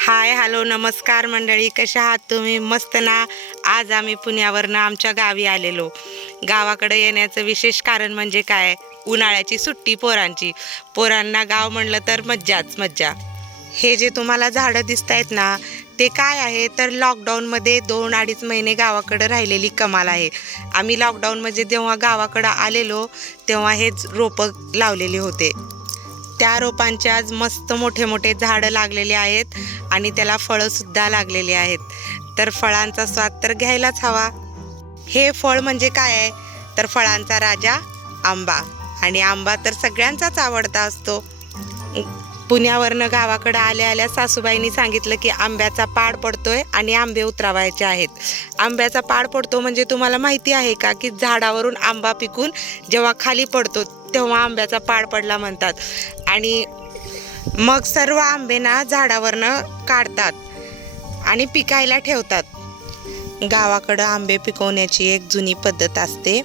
Hi hello नमस्कार मंडळी, कशा आहात तुम्ही? मस्त ना. आज आम्ही पुण्यावरनं आमच्या गावी आलेलो. गावाकडे येण्याचं विशेष कारण म्हणजे काय, उन्हाळ्याची सुट्टी पोरांची. पोरांना गाव म्हणलं तर मज्जाच मज्जा. हे जे तुम्हाला झाडं दिसत आहेत ना, ते काय आहे तर लॉकडाऊनमध्ये 2-2.5 महिने गावाकडं राहिलेली कमाल आहे. आम्ही लॉकडाऊनमध्ये जेव्हा गावाकडं आलेलो तेव्हा हेच रोपं लावलेले होते. त्या रोपांचे आज मस्त मोठे मोठे झाडं लागलेले आहेत आणि त्याला फळंसुद्धा लागलेली आहेत. तर फळांचा स्वाद तर घ्यायलाच हवा. हे फळ म्हणजे काय आहे तर फळांचा राजा आंबा. आणि आंबा तर सगळ्यांचाच आवडता असतो. पुण्यावरनं गावाकडं आल्या आल्या सासूबाईंनी सांगितलं की आंब्याचा पाड पडतोय आणि आंबे उतरवायचे आहेत. आंब्याचा पाड पडतो म्हणजे तुम्हाला माहिती आहे का की झाडावरून आंबा पिकून जेव्हा खाली पडतो तेव्हा आंब्याचा पाड पडला म्हणतात. आणि मग सर्व आंबे ना झाडावरनं काढतात आणि पिकायला ठेवतात. गावाकडं आंबे पिकवण्याची एक जुनी पद्धत असते.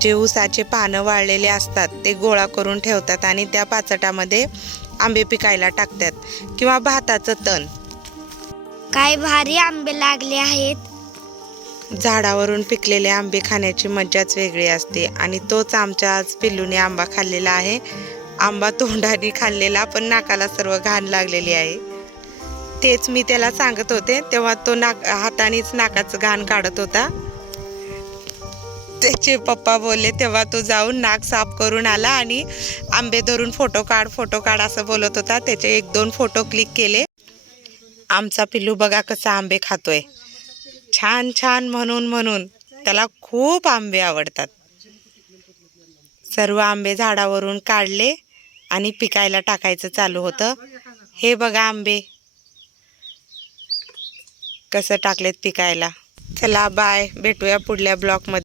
जे ऊसाचे पानं वाळलेले असतात ते गोळा करून ठेवतात आणि त्या पाचटामध्ये आंबे पिकायला टाकतात, किंवा भाताचं तण. काय भारी आंबे लागले आहेत. झाडावरून पिकलेले आंबे खाण्याची मज्जाच वेगळी असते. आणि तोच आमच्या आज पिल्लूने आंबा खाल्लेला आहे. आंबा तोंडाने खाल्लेला, पण नाकाला सर्व घाण लागलेली आहे. तेच मी त्याला सांगत होते तेव्हा तो हातानेच नाकाचं घाण काढत होता. त्याचे पप्पा बोलले तेव्हा तो जाऊन नाक साफ करून आला आणि आंबे धरून फोटो काढ असं बोलत होता. त्याचे 1-2 फोटो क्लिक केले. आमचा पिल्लू बघा कसा आंबे खातोय, छान छान म्हणून म्हणून. त्याला खूप आंबे आवडतात. सर्व आंबे झाडावरून काढले आणि पिकायला टाकायचं चालू होतं. हे बघा आंबे कसं टाकलेत पिकायला. चला बाय, भेटूया पुढल्या ब्लॉगमध्ये.